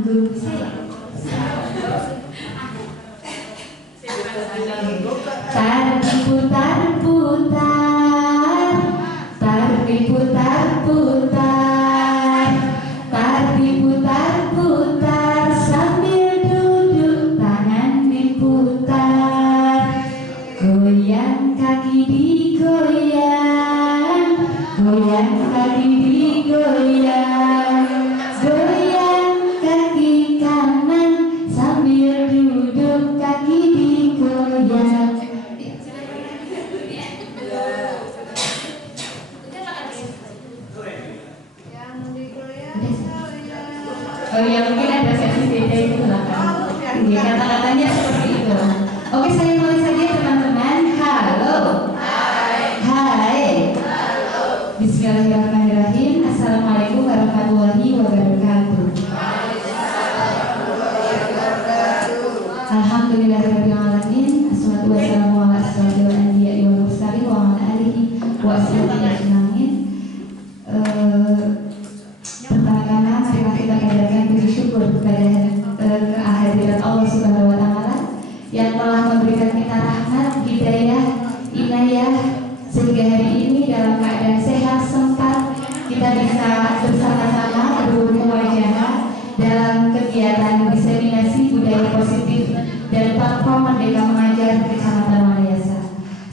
manggung saya. Tar diputar-putar, tar diputar-putar, tar diputar-putar, sambil duduk tangan diputar, goyang kaki digoyang, goyang kaki digoyang, goyang kaki kanan sambil duduk kaki digoyang. Oh ya, mungkin ada sesi beda itu belakang. Ya, kata-katanya seperti itu. Oke, saya mulai saja teman-teman. Halo. Hai. Hai. Halo. Bismillahirrahmanirrahim. Assalamualaikum warahmatullahi wabarakatuh. Alhamdulillahirabbil alamin. Assalatu wassalamu ala asyrofil anbiya'i wal mursalin wa ala alihi wa ashabihi ajmain. Pertama-tama marilah kita panjatkan puji syukur kepada kehadiran Allah Subhanahu wa taala yang telah memberikan kita rahmat, hidayah, inayah sehingga hari ini dalam keadaan sehat sempat kita bisa bersama-sama bermuajahah dalam kegiatan diseminasi budaya positif dan platform Merdeka Mengajar Kecamatan Wanayasa.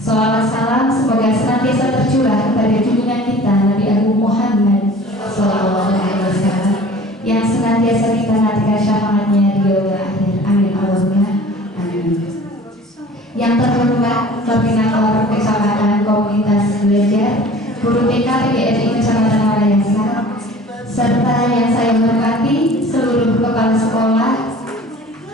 Sholawat salam semoga senantiasa tercurah kepada junjungan kita Nabi Agung Muhammad Sallallahu Alaihi Wasallam yang senantiasa kita nantikan syafaatnya di yaumil akhir. Amin Allahumma amin. Yang terhormat Koordinator Kecamatan Komunitas Belajar Guru TK PGRI Kecamatan Wanayasa, serta yang saya hormati seluruh kepala sekolah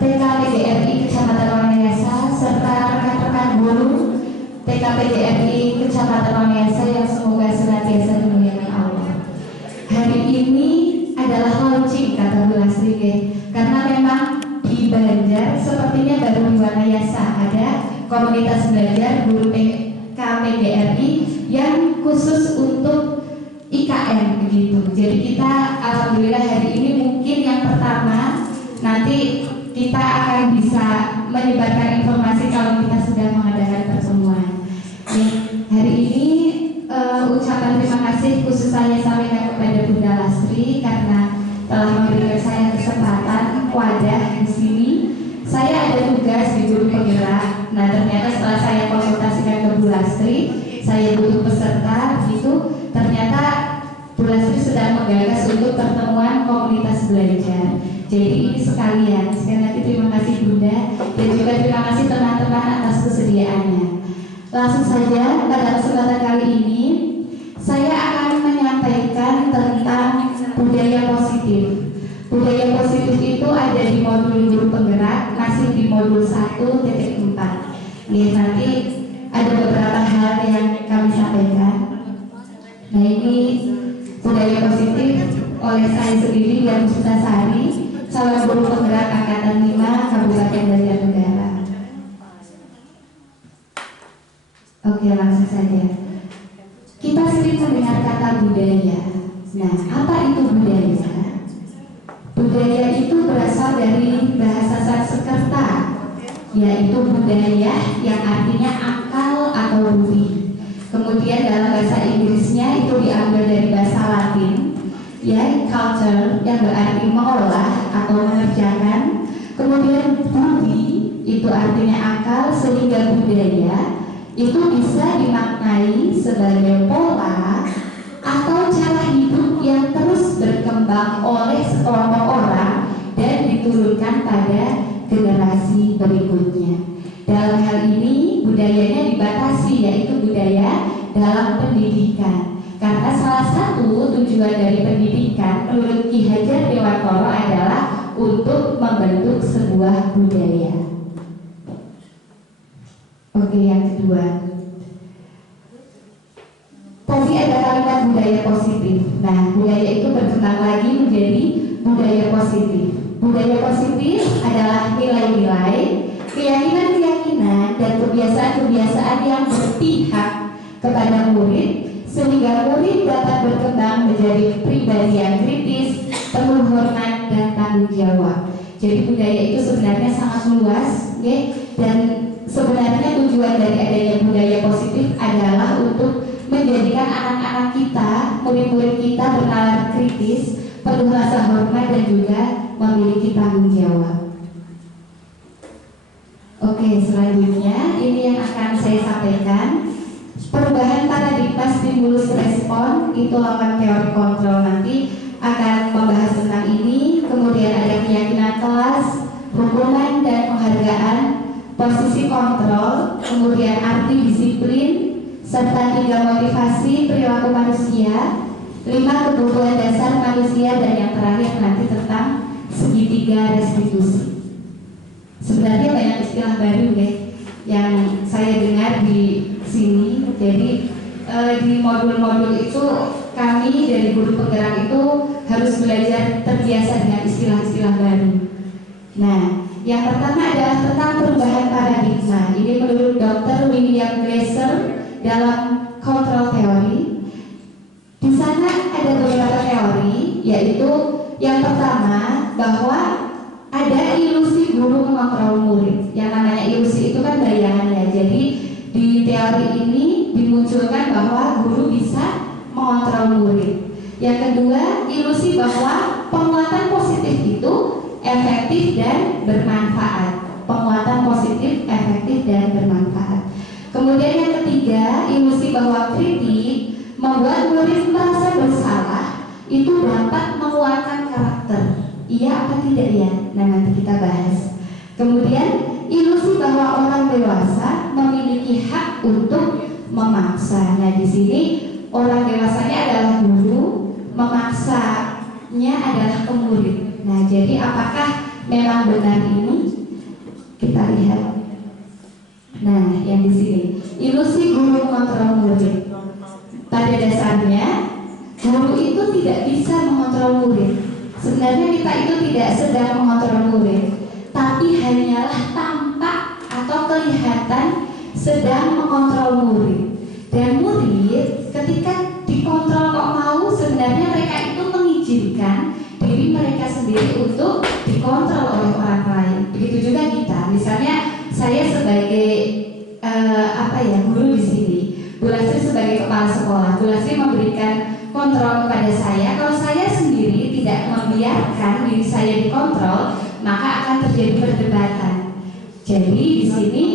TK PGRI Kecamatan Wanayasa serta rekan-rekan guru TK PGRI Kecamatan Wanayasa yang semoga senantiasa dimuliakan Allah. Hari ini adalah launching kata Bu Lasri, karena memang di Banjar sepertinya baru di Wanayasa ada komunitas belajar guru TK PGRI yang khusus untuk IKN begitu. Jadi kita alhamdulillah hari ini mungkin yang pertama, nanti kita akan bisa menyebarkan informasi kalau kita sudah mengadakan pertemuan. Hari ini ucapan terima kasih khusus saya sampaikan kepada Bunda Lasri karena telah memberikan saya kesempatan wadah di sini. Saya ada tugas di guru penggerak. Nah, ternyata setelah saya konsultasikan ke Bu Lasri, saya butuh peserta gitu. Ternyata Bu Lasri sedang menggagas untuk pertemuan komunitas belajar. Jadi ini sekalian, sekali lagi terima kasih Bunda dan juga terima kasih teman-teman atas kesediaannya. Langsung saja pada kesempatan kali ini saya akan menyampaikan tentang budaya positif. Budaya positif itu ada di modul guru penggerak, masih di modul 1.4. Nanti ada beberapa hal yang kami sampaikan. Nah, ini budaya positif oleh saya sendiri yang Sari, calon guru penggerak angkatan 5 Kabupaten Banjarnegara. Oke, langsung saja. Kita sering mendengar kata budaya. Nah, apa itu budaya? Budaya itu berasal dari bahasa Sanskerta, yaitu budaya yang artinya akal atau budi. Kemudian dalam bahasa Inggrisnya itu diambil dari bahasa Latin, ya, culture yang berarti mengolah atau mengerjakan. Kemudian budi itu artinya akal, sehingga budaya itu bisa dimaknai sebagai pola atau cara hidup yang terus berkembang oleh sekelompok orang dan diturunkan pada generasi berikutnya. Dalam hal ini budayanya dibatasi, yaitu budaya dalam pendidikan. Karena salah satu tujuan dari pendidikan menurut Ki Hajar Dewantara adalah untuk membentuk sebuah budaya. Oke, yang kedua, tadi ada kalimat budaya positif. Nah, budaya itu berkembang lagi menjadi budaya positif. Budaya positif adalah nilai-nilai, keyakinan-keyakinan, dan kebiasaan-kebiasaan yang berpihak kepada murid, sehingga murid dapat berkembang menjadi pribadi yang kritis, penuh hormat dan tanggung jawab. Jadi budaya itu sebenarnya sangat luas, okay? Dan sebenarnya tujuan dari adanya budaya positif adalah untuk menjadikan anak-anak kita, murid-murid kita bernalar kritis, penuh rasa hormat dan juga memiliki tanggung jawab. Oke, selanjutnya ini yang akan saya sampaikan. Perubahan paradigma stimulus respon itu lawan teori kontrol, nanti akan membahas tentang ini. Kemudian ada keyakinan kelas, hukuman dan penghargaan, posisi kontrol, kemudian arti disiplin, serta 3 motivasi perilaku manusia, 5 kebutuhan dasar manusia, dan yang terakhir nanti tentang segitiga restitusi. Sebenarnya banyak istilah baru deh yang saya dengar di sini. Jadi di modul-modul itu kami dari guru penggerak itu harus belajar terbiasa dengan istilah-istilah baru. Nah, yang pertama adalah tentang perubahan paradigma. Ini menurut Dr. William Glasser dalam kontrol teori. Di sana ada beberapa teori, yaitu yang pertama bahwa ada ilusi guru mengontrol murid. Yang namanya ilusi itu kan bayangan ya. Jadi di teori ini dimunculkan bahwa guru bisa mengontrol murid. Yang kedua, ilusi bahwa penguatan positif itu efektif dan bermanfaat. Penguatan positif, efektif dan bermanfaat. Kemudian yang ketiga, ilusi bahwa kritik membuat murid merasa bersalah itu dapat menguatkan karakter. Iya apa tidak ya? Nah, nanti kita bahas. Kemudian ilusi bahwa orang dewasa memiliki hak untuk memaksa. Nah, di sini orang dewasanya adalah guru, memaksanya adalah murid. Nah, jadi apakah memang benar ini? Kita lihat. Nah, yang di sini ilusi guru mengontrol murid. Pada dasarnya guru itu tidak bisa mengontrol murid. Sebenarnya kita itu tidak sedang mengontrol murid, tapi hanyalah tampak atau kelihatan sedang mengontrol murid. Dan murid ketika dikontrol kok mau, sebenarnya mereka itu mengizinkan diri mereka sendiri untuk dikontrol oleh orang lain. Begitu juga kita. Misalnya saya sebagai guru di sini, Bu Lasri sebagai kepala sekolah, Bu Lasri memberikan kontrol kepada saya. Kalau saya sendiri tidak membiarkan diri saya dikontrol, maka akan terjadi perdebatan. Jadi di sini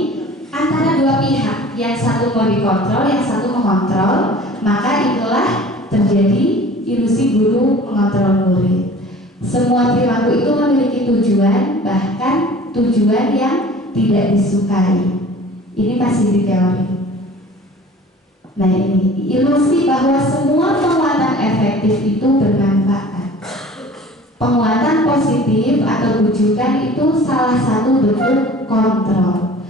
antara dua pihak, yang satu mau dikontrol, yang satu mengontrol, maka itulah terjadi ilusi guru mengontrol murid. Semua perilaku itu memiliki tujuan, bahkan tujuan yang tidak disukai. Ini masih di teori. Nah, ini ilusi bahwa semua penguatan efektif itu bermanfaat. Penguatan positif atau bujukan itu salah satu bentuk kontrol.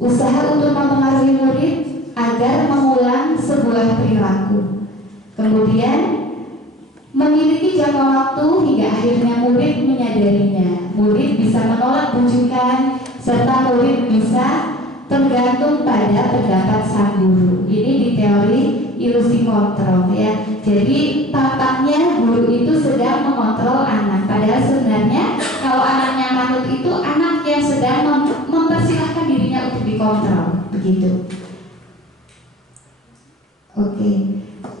Usaha untuk mempengaruhi murid agar mengulang sebuah perilaku. Kemudian memiliki jangka waktu hingga akhirnya murid menyadarinya. Murid bisa menolak bujukan serta murid bisa tergantung pada pendapat sang guru. Ini di teori ilusi kontrol ya. Jadi tampaknya guru itu sedang mengontrol anak, padahal sebenarnya kalau anaknya manut itu anak yang sedang mempersilahkan dirinya untuk dikontrol, begitu. Oke.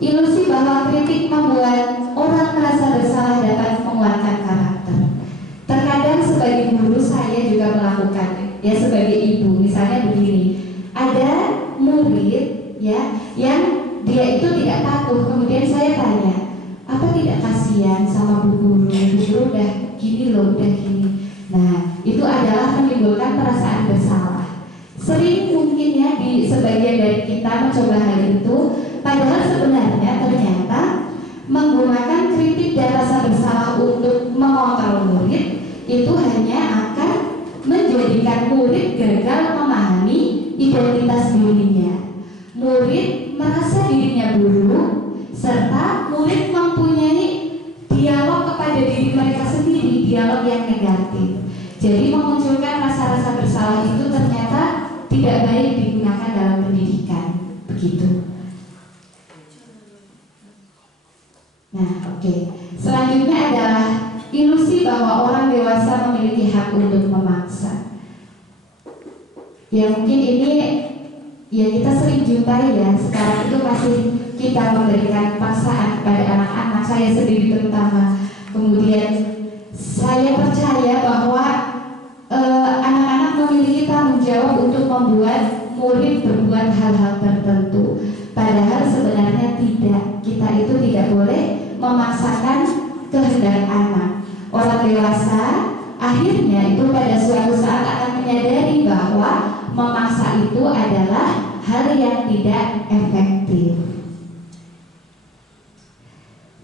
Ilusi bahwa kritik membuat orang merasa bersalah dapat menguatkan karakter. Terkadang sebagai guru saya juga melakukan, ya sebagai ibu, misalnya begini, ada murid ya yang dia itu tidak patuh, kemudian saya tanya, apa tidak kasihan sama bu guru udah gini loh, udah gini. Nah, itu adalah menimbulkan perasaan bersalah. Sering mungkin ya di sebagian dari kita mencoba hal itu, padahal sebenarnya ternyata menggunakan kritik dan rasa bersalah untuk mengontrol murid itu hanya akan menjadikan murid gagal memahami identitas dirinya. Murid merasa dirinya buruk, serta murid mempunyai dialog kepada diri mereka sendiri, dialog yang negatif. Jadi memunculkan rasa-rasa bersalah itu ternyata tidak baik digunakan dalam pendidikan, begitu. Nah, oke. Selanjutnya adalah ilusi bahwa orang dewasa memiliki hak untuk memaksa. Ya mungkin ini ya kita sering jumpai ya, sekarang itu masih kita memberikan paksaan kepada anak-anak, saya sendiri terutama. Kemudian saya percaya bahwa anak-anak memiliki tanggung jawab untuk membuat murid berbuat hal-hal tertentu. Padahal sebenarnya tidak, kita itu tidak boleh memaksakan kehendak anak. Orang dewasa akhirnya itu pada suatu saat akan menyadari bahwa memaksa itu adalah hal yang tidak efektif.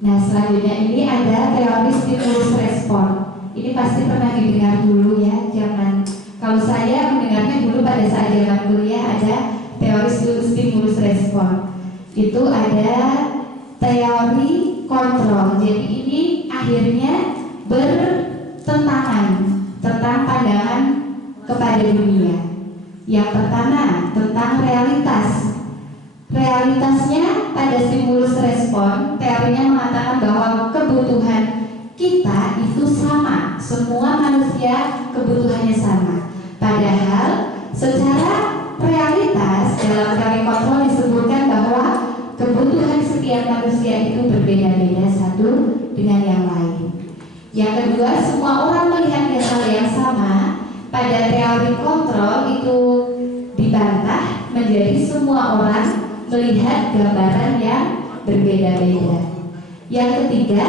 Nah, selanjutnya ini ada teori stimulus respon. Ini pasti pernah didengar dulu ya, zaman kalau saya mendengarnya dulu pada saat zaman kuliah ada teori stimulus respon. Itu ada teori kontrol. Jadi ini akhirnya bertentangan tentang pandangan kepada dunia. Yang pertama tentang realitas. Realitasnya pada stimulus respon, teorinya mengatakan bahwa kebutuhan kita itu sama, semua manusia kebutuhannya sama. Padahal secara realitas dalam teori kontrol disebutkan bahwa kebutuhan setiap manusia itu berbeda-beda satu dengan yang lain. Yang kedua, semua orang melihat hal yang sama. Pada teori kontrol itu dibantah menjadi semua orang melihat gambaran yang berbeda-beda. Yang ketiga,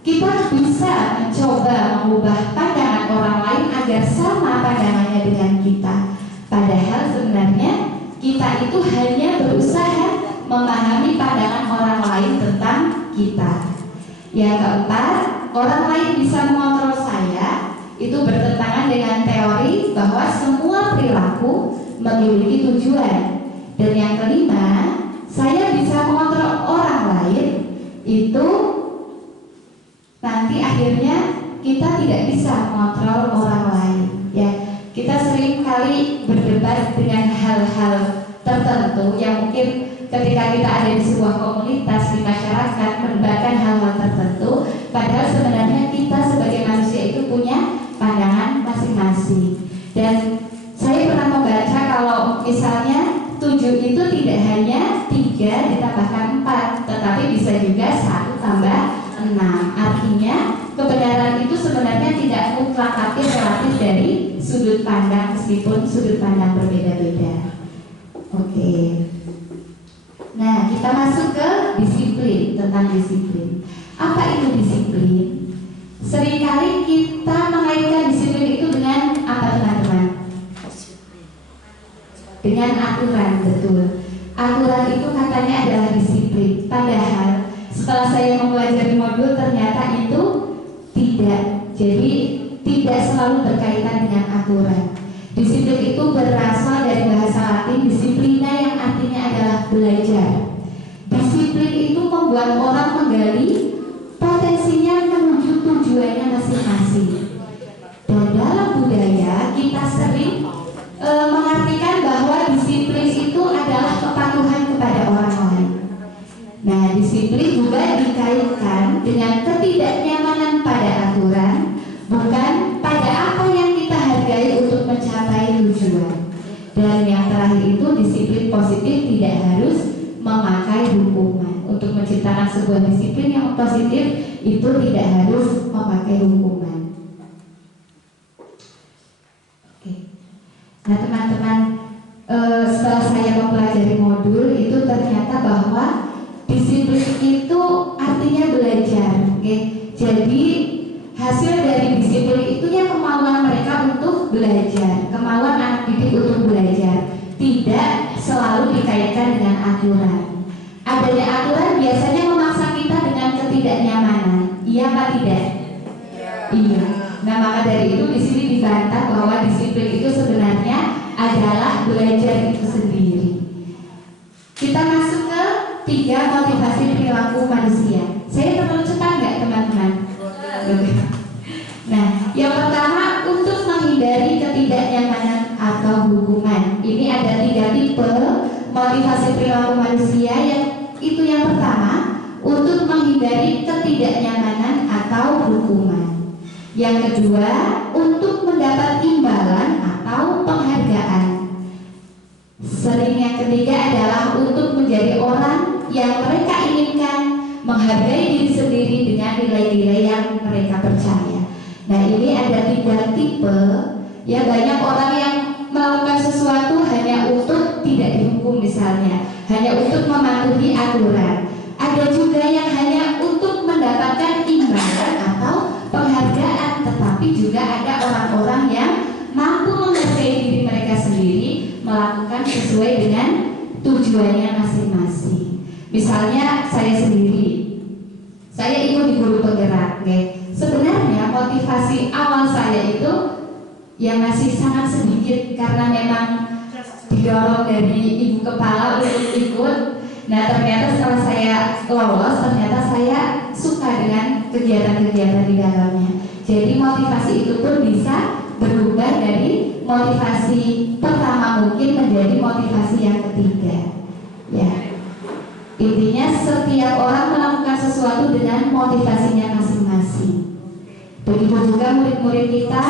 kita bisa mencoba mengubah pandangan orang lain agar sama pandangannya dengan kita. Padahal sebenarnya kita itu hanya berusaha memahami pandangan orang lain tentang kita. Yang keempat, orang lain bisa mengontrol saya. Itu bertentangan dengan teori bahwa semua perilaku memiliki tujuan. Dan yang kelima, saya bisa mengontrol orang lain. Itu nanti akhirnya kita tidak bisa mengontrol orang lain. Ya, kita sering kali berdebat dengan hal-hal tertentu yang mungkin ketika kita ada di sebuah komunitas di masyarakat mendebatkan hal-hal tertentu, padahal sebenarnya kita sebagai manusia itu punya pandangan masing-masing. Dan saya pernah membaca kalau misalnya 7 itu tidak hanya 3 ditambahkan 4, tetapi bisa juga 1 tambah 6. Artinya kebenaran itu sebenarnya tidak mutlak tapi relatif dari sudut pandang, meskipun sudut pandang berbeda-beda. Oke. Nah, kita masuk ke disiplin, tentang disiplin. Apa itu disiplin? Seringkali kita mengaitkan disiplin itu dengan apa, teman-teman? Dengan aturan, betul. Aturan itu katanya adalah disiplin. Padahal setelah saya mempelajari modul ternyata itu tidak. Jadi tidak selalu berkaitan dengan aturan. Disiplin itu berasal dari bahasa Latin disiplina yang artinya adalah belajar. Disiplin itu membuat orang menggali potensinya menuju tujuannya masing-masing. Dan dalam budaya kita sering mengartikan bahwa disiplin itu adalah kepatuhan kepada orang lain. Nah, disiplin juga dikaitkan dengan ketidaknyamanan pada aturan, bukan pada apa yang kita hargai untuk mencapai tujuan. Dan yang terakhir itu disiplin positif tidak harus memakai hukuman. Untuk menciptakan sebuah disiplin yang positif itu tidak harus memakai hukuman. Nah, teman-teman, setelah saya mempelajari modul itu ternyata bahwa disiplin itu artinya belajar. Jadi hasil dari disiplin itu ya kemauan mereka untuk belajar, kemauan anak didik untuk belajar, tidak selalu dikaitkan dengan aturan. Adanya aturan biasanya memaksa kita dengan ketidaknyamanan. Iya apa tidak? Iya. Nah, maka dari itu di sini dibantah bahwa disiplin itu sebenarnya adalah belajar itu sendiri. Kita masuk ke 3 motivasi perilaku manusia. Saya perlu cepat nggak, teman-teman? Nah, yang pertama untuk menghindari ketidaknyamanan atau hukuman. Ini ada 3 tipe motivasi perilaku manusia. Yang pertama untuk menghindari ketidaknyamanan atau hukuman. Yang kedua, untuk mendapat imbalan atau penghargaan. Sering yang ketiga adalah untuk menjadi orang yang mereka inginkan, menghargai diri sendiri dengan nilai-nilai yang mereka percaya. Nah, ini ada 3 tipe. Ya, banyak orang yang melakukan sesuatu hanya untuk tidak dihukum misalnya, hanya untuk mematuhi aturan. Ada juga yang hanya untuk mendapatkan imbalan atau penghargaan, tetapi juga ada orang-orang yang mampu menghargai diri mereka sendiri, melakukan sesuai dengan tujuannya masing-masing. Misalnya saya sendiri, saya ikut di guru penggerak. Sebenarnya motivasi awal saya itu ya masih sangat sedikit, karena memang didorong dari ibu kepala untuk ikut. Nah, ternyata setelah saya lolos, ternyata saya suka dengan kegiatan-kegiatan di dalamnya. Jadi motivasi itu pun bisa berubah dari motivasi pertama mungkin menjadi motivasi yang ketiga. Ya, intinya setiap orang melakukan sesuatu dengan motivasinya masing-masing. Begitu juga murid-murid kita,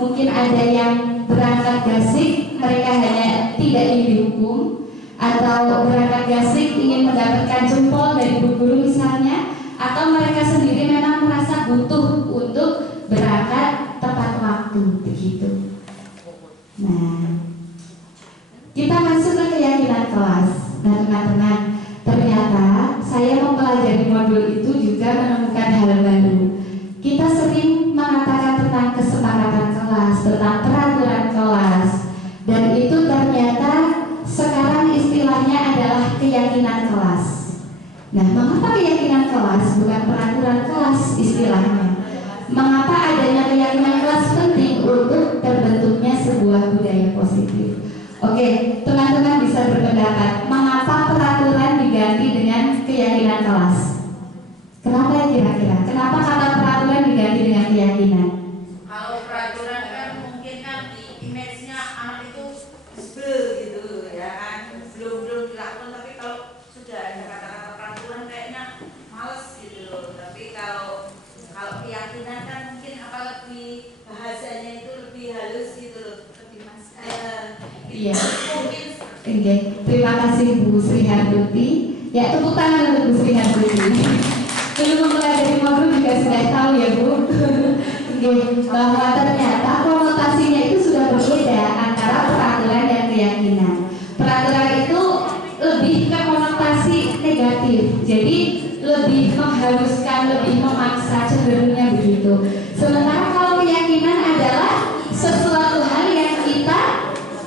mungkin ada yang berangkat gasik, mereka hanya tidak ingin dihukum, atau berangkat gasik ingin mendapatkan jempol dari guru misalnya, atau mereka sendiri memang merasa butuh untuk berangkat tepat waktu, begitu. Nah, kita masuk ke keyakinan kelas. Nah, teman-teman, ternyata saya mempelajari modul itu juga menemukan hal baru. Kita sering mengatakan tentang kesepakatan kelas, tentang peraturan kelas, dan itu ternyata sekarang istilahnya adalah keyakinan kelas. Nah, mengapa keyakinan kelas bukan peraturan kelas istilahnya? Mengapa adanya keyakinan kelas penting untuk terbentuknya sebuah budaya positif? Oke, teman-teman bisa berpendapat, mengapa peraturan diganti dengan keyakinan kelas? Kenapa kira-kira? Kenapa kata peraturan diganti dengan keyakinan? Kalau peraturan kan mungkin kan di image-nya anak itu sebel gitu ya kan, belum dilakukan, tapi kalau sudah ada kata-kata peraturan kayaknya males gitu loh. Tapi kalau keyakinan kan mungkin apa lebih bahasanya itu lebih halus gitu loh, lebih Iya. mungkin. Oke, terima kasih Bu Sri Hartuti. Ya, tepuk tangan untuk Bu Sri Hartuti. Belum mempelajari modul juga sudah tahu ya Bu. Bahwa ternyata konotasinya itu sudah berbeda antara peraturan dan keyakinan. Peraturan itu lebih ke konotasi negatif, jadi lebih mengharuskan, lebih memaksa, cenderungnya begitu. Sementara kalau keyakinan adalah sesuatu hal yang kita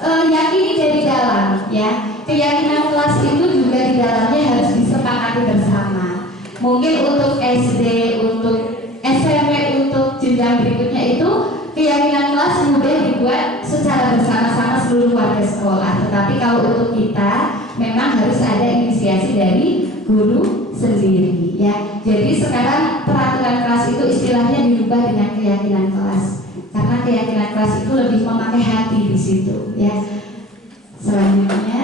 yakini dari dalam, ya. Keyakinan kelas itu juga di dalamnya harus disepakati bersama. Mungkin untuk SD, untuk SMP, untuk jenjang berikutnya itu keyakinan kelas mudah dibuat secara bersama-sama seluruh warga sekolah. Tetapi kalau untuk kita memang harus ada inisiasi dari guru sendiri, ya. Jadi sekarang peraturan kelas itu istilahnya dirubah dengan keyakinan kelas, karena keyakinan kelas itu lebih memakai hati di situ, ya. Selanjutnya,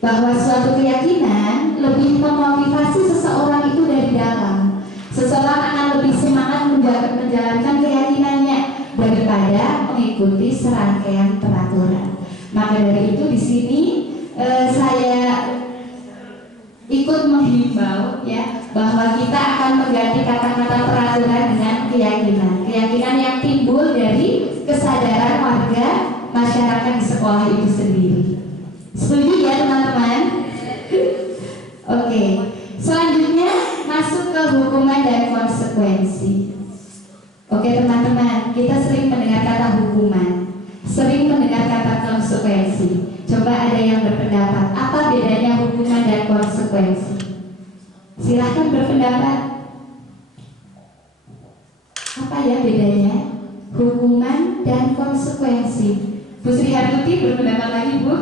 bahwa suatu keyakinan lebih memotivasi seseorang itu dari dalam. Seseorang akan lebih semangat menjalankan keyakinannya daripada mengikuti serangkaian peraturan. Maka dari itu di sini saya ikut menghimbau, ya, bahwa kita akan mengganti kata-kata peraturan dengan keyakinan. Keyakinan yang timbul dari kesadaran warga masyarakat di sekolah itu sendiri. Setuju ya teman-teman? Oke, selanjutnya masuk ke hukuman dan konsekuensi. Oke teman-teman, kita sering mendengar kata hukuman, sering mendengar kata konsekuensi. Coba ada yang berpendapat, apa bedanya hukuman dan konsekuensi? Silahkan berpendapat. Apa ya bedanya hukuman dan konsekuensi? Bu Sri Hartuti berpendapat lagi, Bu?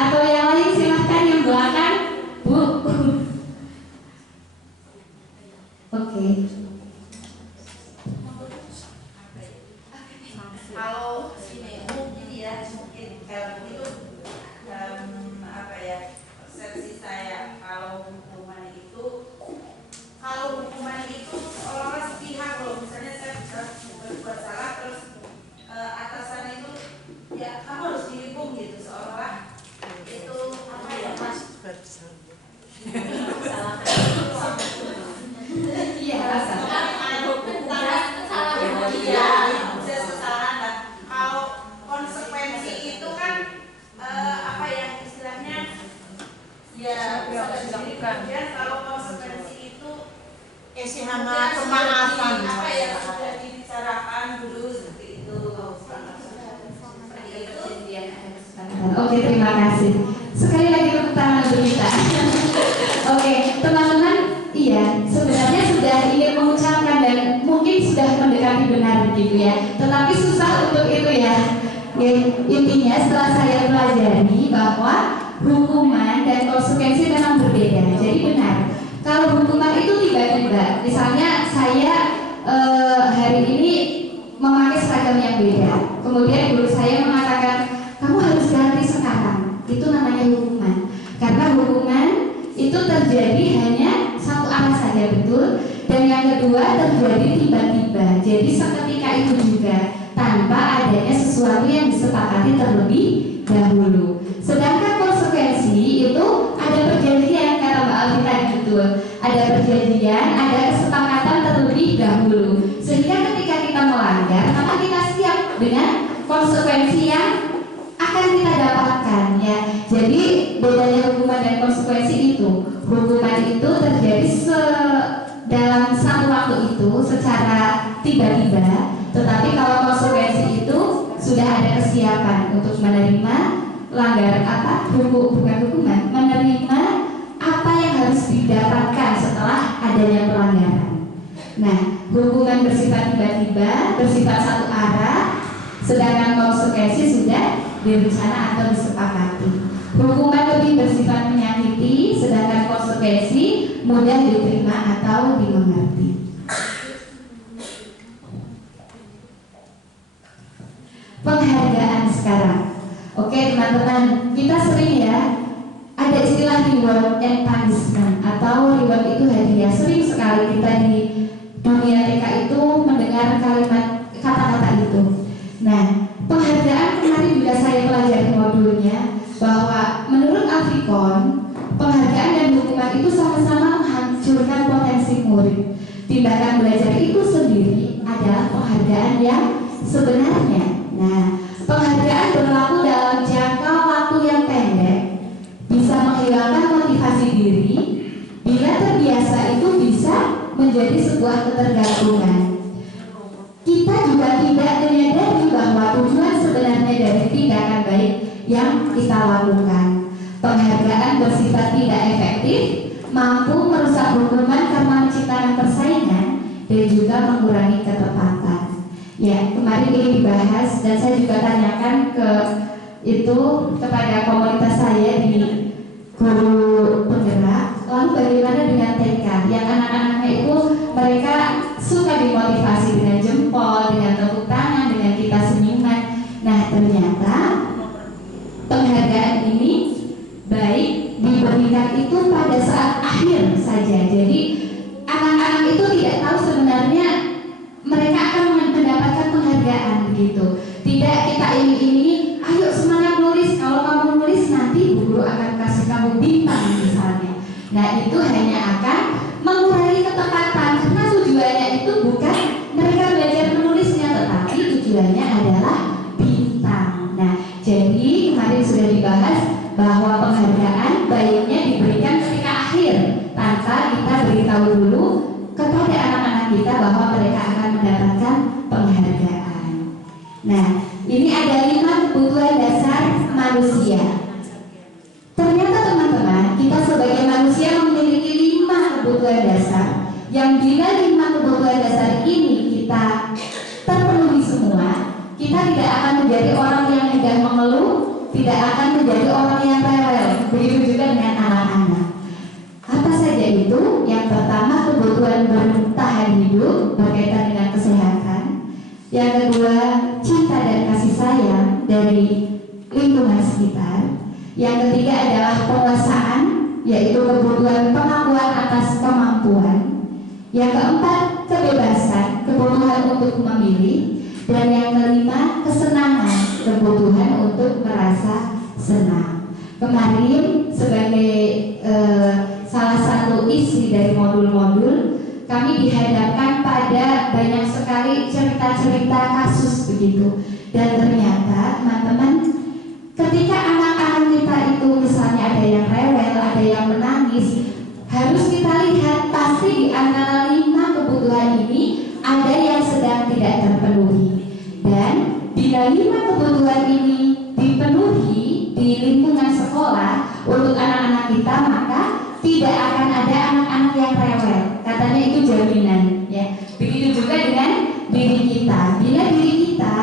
Atau yang lain silahkan, yang belakang, Bu. Oke. Kalau ini mungkin ya, mungkin itu apa ya, persepsi saya, kalau hukuman itu kalau itu seolah-olah sepihak loh. Misalnya saya berbuat salah terus atasan itu ya kamu harus dihukum gitu, seolah-olah itu apa ya mas? Iya, rasa. Iya, bisa kesalahan. Dan kalau konsekuensi itu kan apa ya istilahnya ya bisa dilakukan. Kalau konsekuensi itu hanya pemaafan apa ya sudah dibicarakan dulu seperti itu. Oke, terima kasih. Sekali lagi tepuk tangan untuk kita. Oke, teman-teman, iya, sebenarnya sudah ingin mengucapkan dan mungkin sudah mendekati benar begitu ya. Tetapi susah untuk itu ya. Intinya setelah saya pelajari bahwa hukuman dan konsekuensi memang berbeda. Jadi benar. Kalau hukuman itu tiba-tiba, misalnya saya hari ini memakai seragam yang beda, kemudian guru saya mengatakan kamu harus ganti sekarang, itu namanya hukuman. Karena hukuman itu terjadi hanya satu arah saja, betul. Dan yang kedua terjadi tiba-tiba, jadi seketika itu juga tanpa adanya sesuatu yang disepakati terlebih dahulu. Sedangkan konsekuensi itu ada perjanjian, kata Mbak Alfi tadi, betul. Ada perjanjian, ada kesepakatan terlebih dahulu. Sehingga ketika kita melanggar, maka kita siap dengan konsekuensi yang akan kita dapatkan ya. Jadi bedanya hukuman dan konsekuensi itu, hukuman itu terjadi dalam satu waktu itu secara tiba-tiba, tetapi kalau konsekuensi itu sudah ada kesiapan untuk menerima langgaran bukan hukuman, menerima apa yang harus didapatkan setelah adanya pelanggaran. Nah, hukuman bersifat tiba-tiba, bersifat satu arah, sedangkan konsekuensi sudah direncana atau disepakati. Hukuman lebih bersifat menyakiti, sedangkan konsekuensi mudah diterima atau dimengerti. Penghargaan sekarang. Oke teman-teman, kita sering ya ada istilah reward and punishment atau reward itu hadiah. Sering sekali kita di dunia TK itu mendengar kalimat kata-kata itu. Nah, penghargaan kemarin juga saya pelajari modulnya bahwa menurut Alfikon penghargaan dan hukuman itu sama-sama menghancurkan potensi murid. Tindakan belajar itu sendiri adalah penghargaan yang sebenarnya. Nah, penghargaan berlaku dalam jangka waktu yang pendek, bisa menghilangkan motivasi diri. Bila terbiasa itu bisa menjadi sebuah ketergantungan. Kita juga tidak menyadari bahwa tujuan sebenarnya dari tindakan baik yang kita lakukan. Penghargaan bersifat tidak efektif, mampu merusak hubungan karena menciptakan persaingan dan juga mengurangi ketepatan. Ya, kemarin ini dibahas dan saya juga tanyakan kepada komunitas saya di guru penggerak. Lalu bagaimana dengan TK yang anak-anaknya itu mereka suka dimotivasi dengan jempol, dengan tepuk tangan, dengan kita senyuman. Nah, ternyata penghargaan ini baik diberikan itu pada saat akhir saja. Jadi anak-anak itu tidak tahu sebenarnya mereka akan mendapatkan penghargaan begitu. Tidak kita ini ayo semangat nulis, kalau kamu nulis nanti guru akan kasih kamu bintang misalnya. Nah, itu hanya akan mengurangi ketepatan karena tujuannya itu bukan mereka belajar menulisnya, tetapi tujuannya adalah bintang. Nah, jadi kemarin sudah dibahas bahwa penghargaan baiknya diberikan ketika akhir tanpa kita beritahu dulu kepada anak-anak kita bahwa mereka akan mendapatkan penghargaan. Nah, ini ada 5 kebutuhan dasar manusia. Ternyata teman-teman, kita sebagai manusia memiliki 5 kebutuhan dasar yang bila 5 kebutuhan dasar ini kita terpenuhi semua, kita tidak akan menjadi orang yang mudah mengeluh, tidak akan menjadi orang yang rewel. Begitu juga dengan anak-anak. Apa saja itu? Yang pertama, kebutuhan bertahan hidup berkaitan dengan kesehatan. Yang kedua, cinta dan kasih sayang dari lingkungan sekitar. Yang ketiga adalah penguasaan, yaitu kebutuhan pengakuan atas kemampuan. Yang keempat, kebebasan, kebutuhan untuk memilih. Dan yang kelima, kesenangan, kebutuhan untuk merasa senang. Kemarin sebagai salah satu isi dari modul-modul, kami dihadapkan pada banyak sekali cerita-cerita kasus begitu. Dan ternyata teman-teman, ketika anak-anak kita itu misalnya ada yang rewel, ada yang menangis, harus kita lihat pasti di antara 5 kebutuhan ini ada yang sedang tidak terpenuhi. Dan bila 5 kebutuhan ini dipenuhi di lingkungan sekolah untuk anak-anak kita, maka tidak akan ada anak-anak yang rewel. Katanya itu jaminan, ya. Begitu juga dengan diri kita. Bila diri kita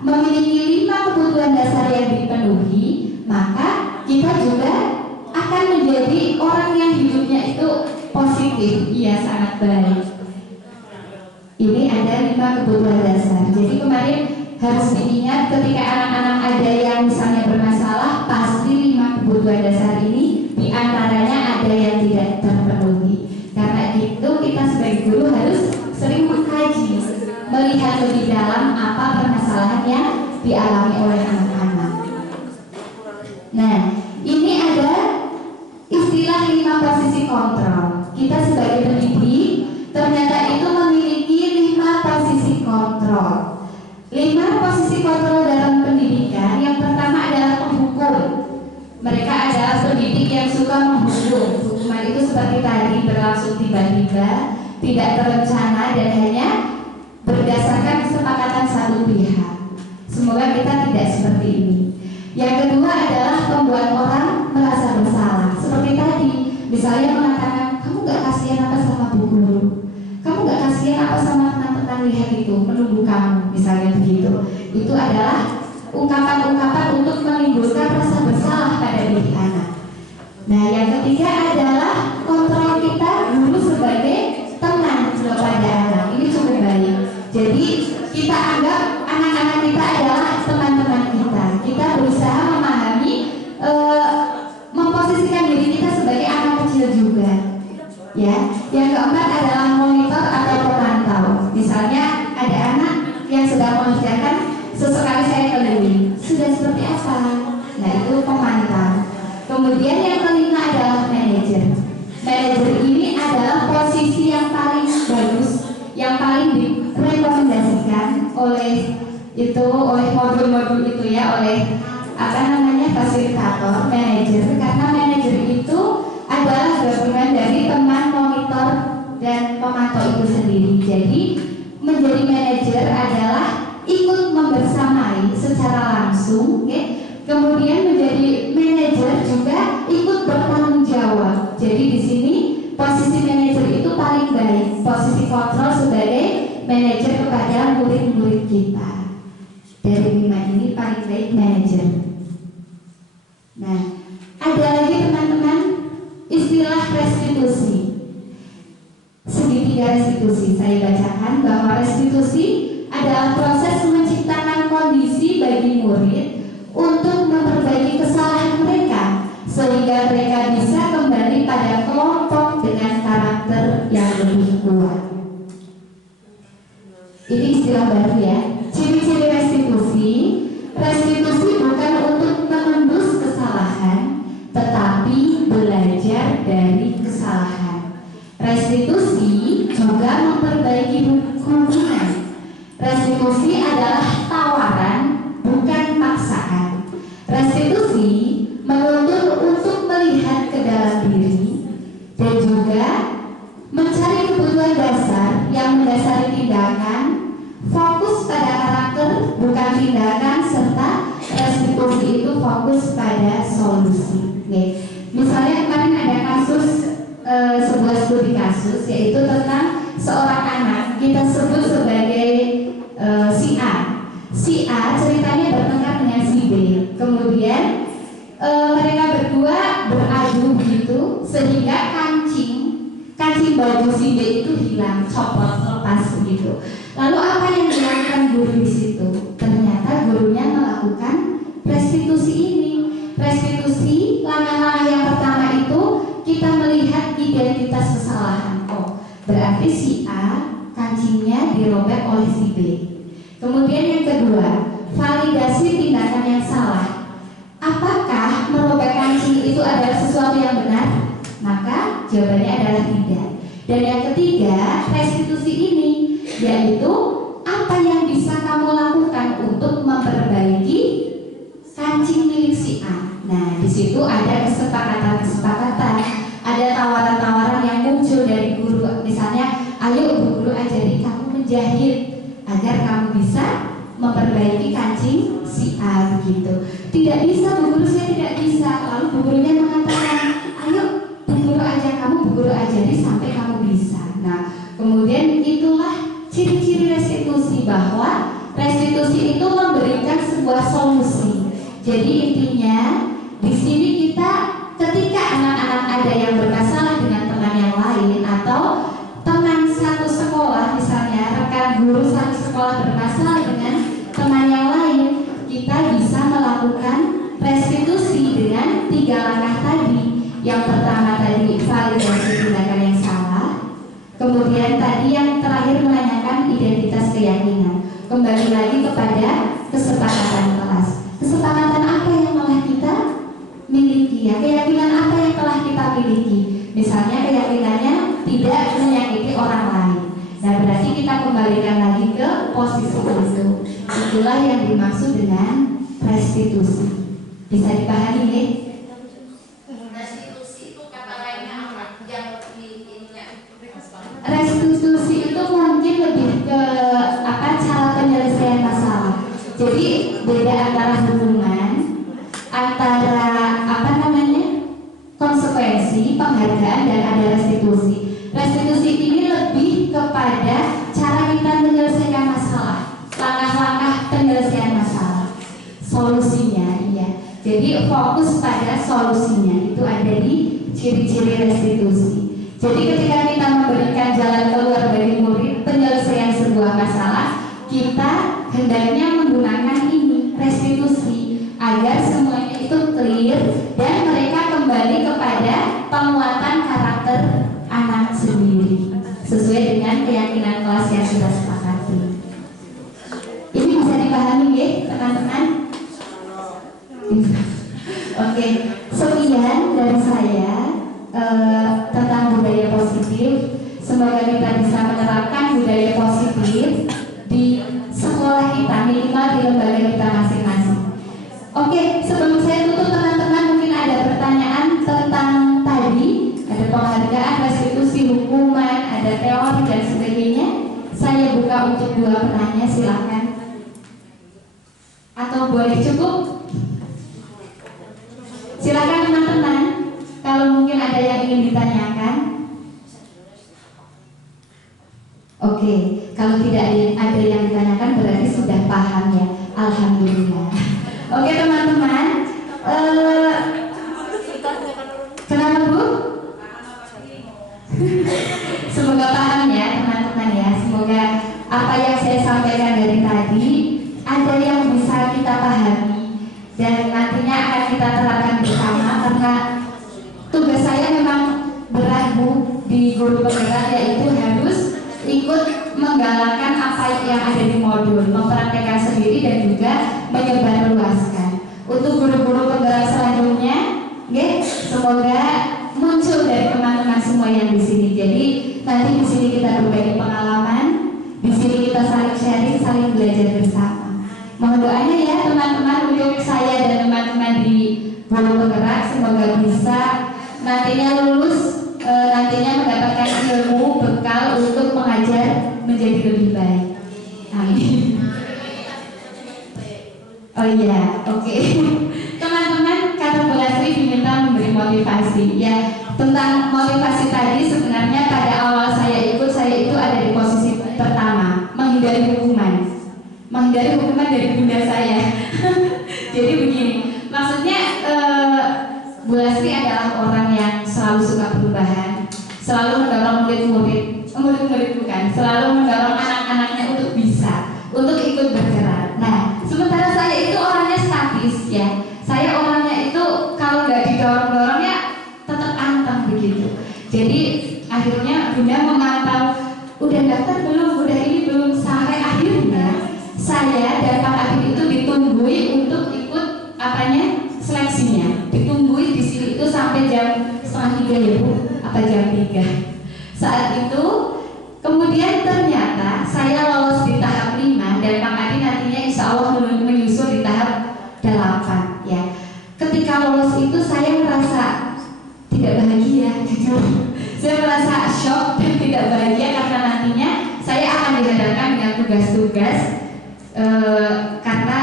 memiliki 5 kebutuhan dasar yang dipenuhi, maka kita juga akan menjadi orang yang hidupnya itu positif. Iya, sangat baik. Ini ada 5 kebutuhan dasar. Jadi kemarin harus diingat ketika anak-anak ada yang misalnya bermasalah, pasti 5 kebutuhan dasar ini diantaranya ada yang tidak terpenuhi. Karena itu kita sebagai guru harus sering mengkaji, melihat lebih dalam apa permasalahan yang dialami oleh anak-anak. Nah, ini ada istilah 5 posisi kontrol. Kita sebagai pendidik ternyata itu memiliki 5 posisi kontrol. 5 posisi kontrol dalam pendidikan. Yang pertama adalah penghukum. Mereka adalah pendidik yang suka menghukum. Hukuman itu seperti tadi berlangsung tiba-tiba, tidak terencana dan hanya berdasarkan kesepakatan satu pihak. Semoga kita tidak seperti ini. Yang kedua adalah membuat orang merasa bersalah. Seperti tadi, misalnya mengatakan, kamu gak kasihan apa sama bu guru? Kamu gak kasihan apa sama teman-teman lihat itu menunggu kamu, misalnya begitu. Itu adalah ungkapan-ungkapan untuk menimbulkan rasa bersalah pada diri anak. Nah, yang ketiga adalah kontrol kita guru sebagai teman kepada anak. Ini cukup baik. Jadi kita anggap anak-anak kita adalah teman-teman kita. Kita berusaha memahami, memposisikan diri kita sebagai anak kecil juga. Ya, yang keempat adalah monitor atau pemantau. Misalnya ada anak yang sedang mengerjakan, sesekali saya keliling, sudah seperti apa? Nah, itu pemantau. Kemudian yang kelima adalah manajer. Manajer ini adalah posisi yang paling bagus, yang paling direkomendasikan oleh modul-modul itu ya, oleh fasilitator, manajer. Karena manajer itu adalah gabungan dari teman, monitor, dan pemantau itu sendiri. Jadi menjadi manajer adalah ikut membersamai secara langsung, kemudian menjadi manajer juga ikut bertanggung jawab. Jadi di sini posisi manajer itu paling baik, posisi kontrol sebagai manajer kepada murid-murid kita. Dari 5 ini paling baik manajer. Nah, ada lagi teman-teman istilah restitusi. Segitiga restitusi saya bacakan bahwa restitusi adalah proses menciptakan kondisi bagi murid untuk memperbaiki kesalahan mereka sehingga mereka bisa kembali pada kelompok dengan karakter yang lebih kuat. Ini istilah baru ya. Ciri-ciri restitusi. Restitusi bukan untuk menembus kesalahan, tetapi belajar dari kesalahan. Restitusi juga memperbaiki hubungan. Restitusi adalah tawaran, bukan paksaan. Restitusi menuntut untuk melihat ke dalam diri dan juga mencari kebutuhan dasar yang mendasari tindakan, fokus pada karakter bukan tindakan, serta restitusi itu fokus pada solusi. Misalnya kemarin ada kasus, sebuah studi kasus, yaitu tentang seorang anak kita sebut sebagai si A. Si A ceritanya bertengkar dengan si B. Kemudian mereka berdua beradu gitu sehingga kancing baju si B itu hilang, copot, lepas begitu. Lalu apa yang dilakukan guru di situ? Ternyata gurunya melakukan restitusi ini. Restitusi, langkah-langkah yang pertama itu kita melihat identitas kesalahan. Oh, berarti si oleh si B. Kemudian yang kedua, validasi tindakan yang salah. Apakah merobek kancing itu adalah sesuatu yang benar? Maka jawabannya adalah tidak. Dan yang ketiga, restitusi ini yaitu apa yang bisa kamu lakukan untuk memperbaiki kancing milik si A. Nah, di situ ada kesepakatan, ada tawaran-tawaran yang muncul dari guru. Misalnya, ayo Bu Guru ajari kamu menjahit agar kamu bisa memperbaiki kancing si A begitu. Tidak bisa Bu Guru, saya tidak bisa. Lalu Bu Gurunya mengatakan, ayo Bu Guru ajak kamu, Bu Guru ajari sampai kamu bisa. Nah, kemudian itulah ciri-ciri restitusi, bahwa restitusi itu memberikan sebuah solusi. Jadi intinya di sini kita ketika anak-anak ada yang bermasalah dengan teman yang lain atau teman satu sekolah, misalnya rekan guru satu sekolah bermasalah dengan teman yang lain, kita bisa melakukan restitusi dengan 3 langkah tadi. Yang pertama tadi validasi tindakan yang salah. Kemudian tadi yang terakhir menanyakan identitas keyakinan. Kembali lagi kepada kesepakatan kelas. Kesepakatan apa yang telah kita miliki ya? Keyakinan apa yang telah kita miliki? Misalnya keyakinannya tidak menyakiti orang lain. Nah, berarti kita kembalikan lagi ke posisi itu. Itulah yang dimaksud dengan restitusi. Bisa dipahami ya? Restitusi itu kata lainnya apa? Yang lebih ininya. Restitusi itu mungkin lebih ke cara penyelesaian masalah. Jadi beda antara hubungan, antara konsekuensi, penghargaan, dan ada restitusi. Restitusi ini lebih kepada cara kita menyelesaikan masalah, langkah-langkah penyelesaian masalah, solusinya, iya. Jadi fokus pada solusinya itu ada di ciri-ciri restitusi. Jadi ketika kita memberikan jalan keluar bagi murid penyelesaian sebuah masalah, kita hendaknya menggunakan ini, restitusi, agar semuanya itu clear dan mereka kembali kepada penguatan karakter anak sendiri sesuai dengan keyakinan kelas yang sudah sepakati. Ini bisa dipahami ya teman-teman? Oke, sekian dari saya tentang budaya positif. Semoga kita bisa menerapkan budaya positif di sekolah kita, minimal di lembaga kita masing-masing. Oke, sebelum saya tutup teman-teman, mungkin ada pertanyaan tentang tadi, ada penghargaan, restitusi, hukuman, ada teori dan sebagainya. Saya buka untuk 2 penanya, silakan. Atau boleh cukup? Silakan teman-teman, kalau mungkin ada yang ingin ditanyakan. Oke, kalau tidak ada yang ditanyakan berarti sudah paham ya. Alhamdulillah. Oke teman-teman, kenapa Bu? Semoga paham ya teman-teman ya. Semoga apa yang saya sampaikan dari tadi ada yang bisa kita pahami dan nantinya akan kita terapkan bersama, karena tugas saya memang berat Bu di guru penggerak, yaitu harus ikut menggalakkan apa yang ada di modul, mempraktekkan sendiri dan juga menyebarluaskan. Untuk guru-guru penggerak selanjutnya, semoga muncul dari teman-teman semua yang di sini. Jadi nanti di sini kita berbagi pengalaman, di sini kita saling sharing, saling belajar bersama. Mohon doanya ya teman-teman untuk saya dan teman-teman di guru penggerak, semoga bisa nantinya lulus, nantinya mendapatkan ilmu bekal untuk mengajar menjadi lebih baik. Amin. Oh iya, oke. Teman-teman, kata Bu Lasri diminta memberi motivasi. Ya, tentang motivasi tadi sebenarnya pada awal saya itu ada di posisi pertama, menghindari hukuman. Menghindari hukuman dari bunda saya. Jadi begini, maksudnya Bu Lasri adalah orang yang selalu suka perubahan, selalu mendorong murid-murid bukan, selalu mendorong anak-anaknya untuk bisa, untuk ikut bergerak. Nah, sementara saya itu orangnya statis ya. Saya orangnya itu kalau nggak didorong-dorong ya tetap anteng begitu. Jadi akhirnya bunda memantau, udah daftar belum, udah ini belum, sampai saya dan Pak Adit itu ditunggui untuk ikut seleksinya. Ditunggui di sini itu sampai jam 2:30 ya Bu, apa jam 3. Saat itu kemudian ternyata saya lolos di tahap 5 dan Pak Adit nantinya insya Allah menyusul di tahap 8 ya. Ketika lolos itu saya merasa tidak bahagia, jujur. Saya merasa shock dan tidak bahagia karena nantinya saya akan dihadapkan dengan tugas-tugas karena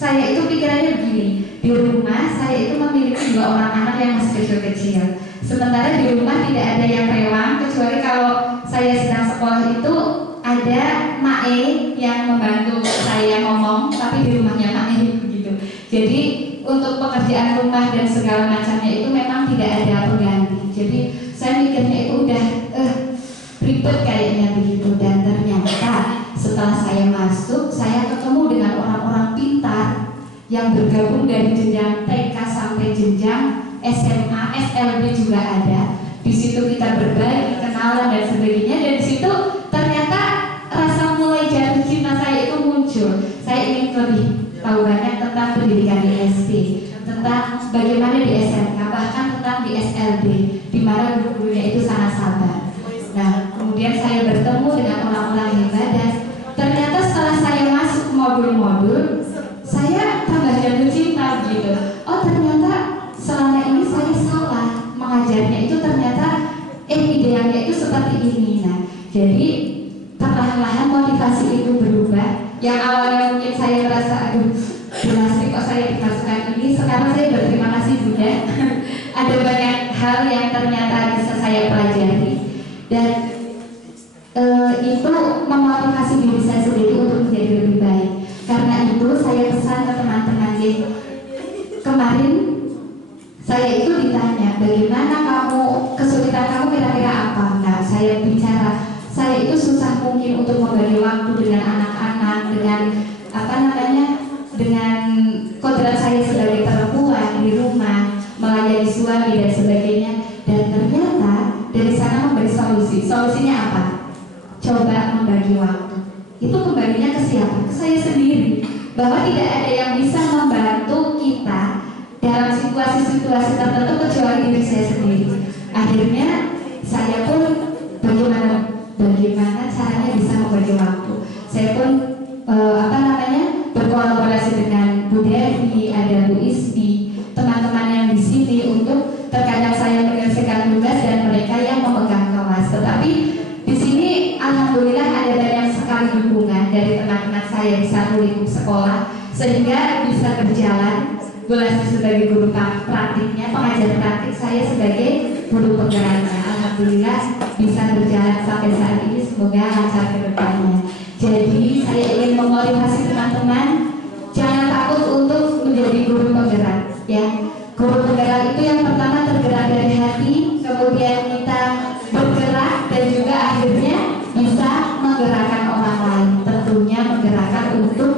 saya itu pikirannya begini, di rumah saya itu memiliki 2 orang anak yang masih kecil-kecil. Sementara di rumah tidak ada yang rewang kecuali kalau saya sedang sekolah itu ada Mae yang membantu saya ngomong, tapi di rumahnya Mae begitu. Jadi untuk pekerjaan rumah dan segala macamnya itu memang tidak ada pengganti. Jadi saya mikirnya itu udah ribet kayaknya begitu. Dan ternyata setelah saya masuk, saya ketemu dengan orang-orang pintar yang bergabung dari jenjang TK sampai jenjang SMA, SLB juga ada. Di situ kita berbagi, kenalan dan sebagainya. Dan di situ ternyata rasa mulai jatuh cinta saya itu muncul. Saya ingin lebih tahu banyak tentang pendidikan di SD, tentang bagaimana di SMK, bahkan tentang di SLB, di mana guru-gurunya itu sangat sabar. Nah, kemudian saya bertemu dengan orang-orang hebat dan ternyata setelah saya masuk modul-modul, saya tambah jatuh cinta gitu. Oh, ternyata selama ini saya salah mengajarnya itu, ternyata idealnya itu seperti ini. Nah, jadi perlahan-lahan motivasi itu berubah. Yang awalnya mungkin saya merasa aduh plastik kok saya dimasukkan ini, sekarang saya berterima kasih juga. Ada banyak hal yang ternyata bisa saya pelajari dan itu memotivasi diri saya sendiri untuk menjadi lebih baik. Karena itu saya pesan ke teman-teman kemarin saya itu ditanya bagaimana kamu, kesulitan kamu kira-kira apa? Nah, saya bicara saya itu susah mungkin untuk membagi waktu dengan anak-anak, dengan dengan kodrat saya sebagai perempuan di rumah, melayani suami dan sebagainya. Dan ternyata dari sana memberi solusi. Solusinya apa? Coba membagi waktu. Itu pembaginya ke siapa? Ke saya sendiri. Bahwa tidak ada yang bisa membantu kita dalam situasi-situasi tertentu kecuali diri saya sendiri. Akhirnya saya pun bagaimana caranya bisa membagi waktu. Saya pun berkolaborasi dengan Bu Devi, ada Bu Isbi, teman-teman yang di sini untuk terkadang saya menyelesaikan tugas dan mereka yang memegang kelas. Tetapi di sini alhamdulillah ada banyak sekali dukungan dari teman-teman saya di satu lingkup sekolah sehingga bisa berjalan. Bu Lasti sebagai guru praktiknya, pengajar praktik, saya sebagai guru penggeraknya. Alhamdulillah bisa berjalan sampai saat ini, semoga lancar ke depannya. Jadi saya ingin memotivasi teman-teman jangan takut untuk menjadi guru penggerak ya. Guru penggerak itu yang pertama tergerak dari hati, kemudian kita bergerak dan juga akhirnya bisa menggerakkan orang lain, tentunya menggerakkan untuk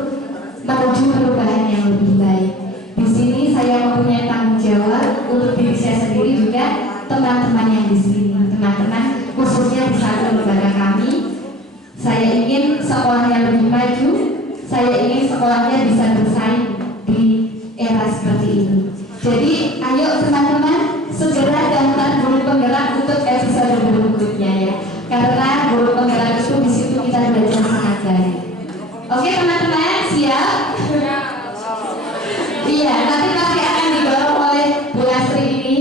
menuju perubahan yang lebih baik. Di sini saya mempunyai tanggung jawab untuk diri saya sendiri juga teman-teman yang di sini, teman-teman khususnya di satu lembaga kami. Saya ingin sekolahnya lebih maju, saya ingin sekolahnya bisa bersaing di era seperti ini. Jadi ayo teman-teman segera daftar guru penggerak untuk episode berikutnya ya. Karena guru penggerak itu di situ kita belajar sangat baik. Oke teman-teman, siap? Iya, nanti pasti akan didorong oleh Bu Lasti ini,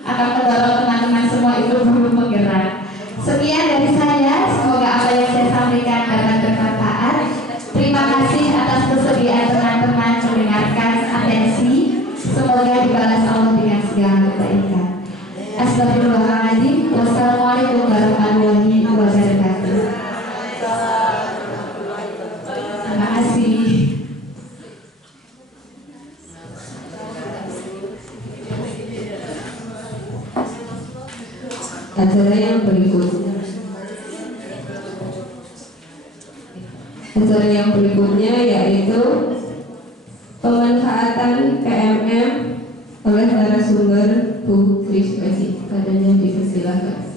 akan mendorong teman-teman semua itu guru penggerak. Sekian dari saya, semoga apa yang saya sampaikan dapat bermanfaat. Terima kasih atas kesediaan teman-teman mendengarkan atensi. Semoga dibalas Allah dengan segala kebaikan. Astagfirullahaladzim. Wassalamualaikum warahmatullahi wabarakatuh. Terima kasih. Acara yang berikutnya. Acara yang berikutnya yaitu pemanfaatan PMM oleh narasumber Bu Krismeti. Padanya dipersilakan.